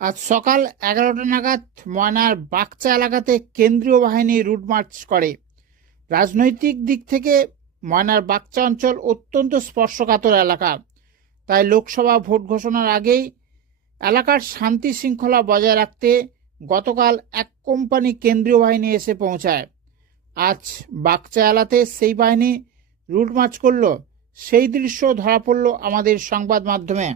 আজ সকাল 11টা নাগাদ ময়নার বাগচা এলাকাতে কেন্দ্রীয় বাহিনী রুট মার্চ করে। রাজনৈতিক দিক থেকে ময়নার বাগচা অঞ্চল অত্যন্ত স্পর্শকাতর এলাকা, তাই লোকসভা ভোট ঘোষণার আগেই এলাকার শান্তি শৃঙ্খলা বজায় রাখতে গতকাল এক কোম্পানি কেন্দ্রীয় বাহিনী এসে পৌঁছায়। আজ বাগচা এলাকাতে সেই বাহিনী রুট মার্চ করল, সেই দৃশ্য ধরা পড়ল আমাদের সংবাদ মাধ্যমে।